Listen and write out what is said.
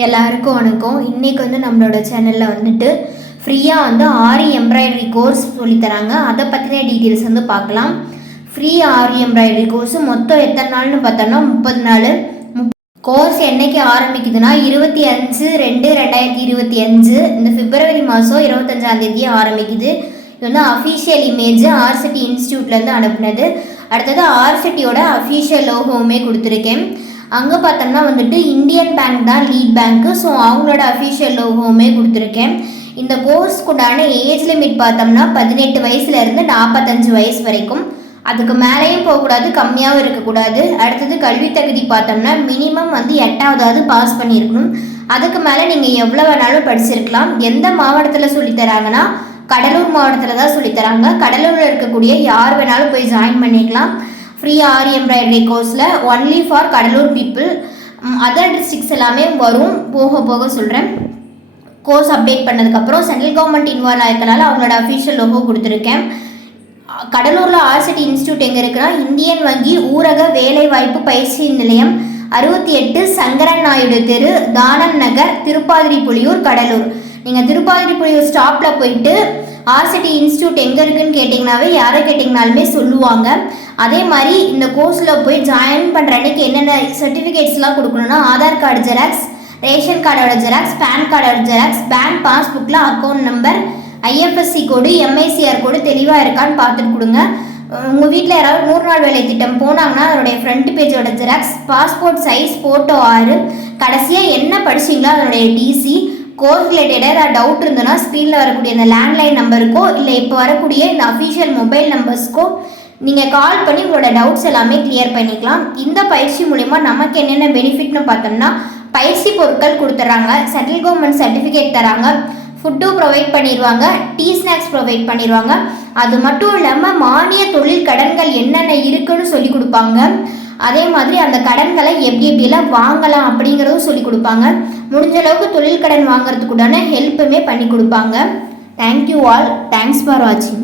எல்லாருக்கும் வணக்கம். இன்றைக்கி வந்து நம்மளோட சேனலில் வந்துட்டு ஃப்ரீயாக வந்து ஆரி எம்ப்ராய்டரி கோர்ஸ் சொல்லித்தராங்க அதை பற்றின டீட்டெயில்ஸ் வந்து பார்க்கலாம். ஃப்ரீ ஆரி எம்ப்ராய்டரி கோர்ஸ் மொத்தம் எத்தனை நாள்னு பார்த்தோம்னா முப்பது நாள். கோர்ஸ் என்னைக்கு ஆரம்பிக்குதுன்னா இருபத்தி அஞ்சு ரெண்டு ரெண்டாயிரத்தி இருபத்தி அஞ்சு. இந்த பிப்ரவரி மாதம் இருபத்தஞ்சாந்தேதியே ஆரம்பிக்குது. இது வந்து அஃபீஷியல் இமேஜ் ஆர்சிட்டி இன்ஸ்டியூட்லேருந்து அனுப்புனது. அடுத்தது ஆர்சிட்டியோட அஃபீஷியல் லோகோவுமே கொடுத்துருக்கேன். அங்கே பார்த்தோம்னா வந்துட்டு இந்தியன் பேங்க் தான் லீட் பேங்க்கு ஸோ அவங்களோட அஃபீஷியல் லோகோவுமே கொடுத்துருக்கேன். இந்த கோர்ஸ்க்குண்டான ஏஜ் லிமிட் பார்த்தோம்னா பதினெட்டு வயசுலேருந்து நாற்பத்தஞ்சு வயசு வரைக்கும். அதுக்கு மேலேயும் போகக்கூடாது கம்மியாகவும் இருக்கக்கூடாது. அடுத்தது கல்வி தகுதி பார்த்தோம்னா மினிமம் வந்து எட்டாவதாவது பாஸ் பண்ணியிருக்கணும். அதுக்கு மேலே நீங்கள் எவ்வளோ வேணாலும் படிச்சிருக்கலாம். எந்த மாவட்டத்தில் சொல்லித்தராங்கன்னா கடலூர் மாவட்டத்தில் தான் சொல்லித்தராங்க கடலூரில் இருக்கக்கூடிய யார் வேணாலும் போய் ஜாயின் பண்ணிக்கலாம். ஃப்ரீ ஆரி எம்ப்ராய்டரி கோர்ஸில் only for Cuddalore people other districts எல்லாமே வரும். போக போக சொல்கிறேன் கோர்ஸ் அப்டேட் பண்ணதுக்கப்புறம் சென்ட்ரல் கவர்மெண்ட் இன்வால்வ் ஆயிருக்கனால அவங்களோட அஃபிஷியல் லோகோ கொடுத்துருக்கேன். கடலூரில் ஆர்சிட்டி இன்ஸ்டியூட் எங்கே இருக்குன்னா இந்தியன் வங்கி ஊரக வேலைவாய்ப்பு பயிற்சி நிலையம் அறுபத்தி எட்டு சங்கரன் நாயுடு தெரு தானன் நகர் திருப்பாதிரி புலியூர் கடலூர். நீங்கள் திருப்பாதிரி ஸ்டாப்பில் போயிட்டு ஆர்சிடி இன்ஸ்டியூட் எங்கே இருக்குன்னு கேட்டிங்கனாவே யாரை கேட்டிங்கனாலுமே சொல்லுவாங்க. அதே மாதிரி இந்த கோர்ஸில் போய் ஜாயின் பண்ணுற அன்னைக்கு என்னென்ன சர்டிஃபிகேட்ஸ்லாம் கொடுக்கணும்னா ஆதார் கார்டு ஜெராக்ஸ் ரேஷன் கார்டோட ஜெராக்ஸ் பேன் கார்டோட xerox bank பாஸ்புக்கில் account number IFSC code MICR code தெளிவாக இருக்கான்னு பார்த்துட்டு கொடுங்க. உங்கள் வீட்டில் யாராவது நூறு நாள் வேலை திட்டம் போனாங்கன்னா அதனுடைய ஃப்ரண்ட் பேஜோட ஜெராக்ஸ் பாஸ்போர்ட் சைஸ் ஃபோட்டோ ஆறு கடைசியாக என்ன படிச்சீங்களோ அதனுடைய டிசி கோர்ஸ் ரிலேட்டடாக ஏதாவது டவுட் இருந்ததுன்னா ஸ்க்ரீனில் வரக்கூடிய இந்த லேண்ட்லைன் நம்பருக்கோ இல்லை இப்போ வரக்கூடிய இந்த அஃபிஷியல் மொபைல் நம்பர்ஸ்க்கோ நீங்கள் கால் பண்ணி உங்களோட டவுட்ஸ் எல்லாமே கிளியர் பண்ணிக்கலாம். இந்த பயிற்சி மூலிமா நமக்கு என்னென்ன பெனிஃபிட்னு பார்த்தோம்னா பயிற்சி பொருட்கள் கொடுத்துட்றாங்க சென்ட்ரல் கவர்மெண்ட் சர்டிஃபிகேட் தராங்க ஃபுட்டும் ப்ரொவைட் பண்ணிடுவாங்க டீ ஸ்நாக்ஸ் ப்ரொவைட் பண்ணிடுவாங்க. அது மட்டும் இல்லாமல் மானிய தொழில் கடன்கள் என்னென்ன இருக்குன்னு சொல்லி கொடுப்பாங்க. அதே மாதிரி அந்த கடன்களை எப்படி எப்படிலாம் வாங்கலாம் அப்படிங்கிறதும் சொல்லி கொடுப்பாங்க. முடிஞ்ச அளவுக்கு தொழில் கடன் வாங்குறதுக்குடான ஹெல்ப்புமே பண்ணி கொடுப்பாங்க. தேங்க்யூ ஆல் தேங்க்ஸ் ஃபார் வாட்சிங்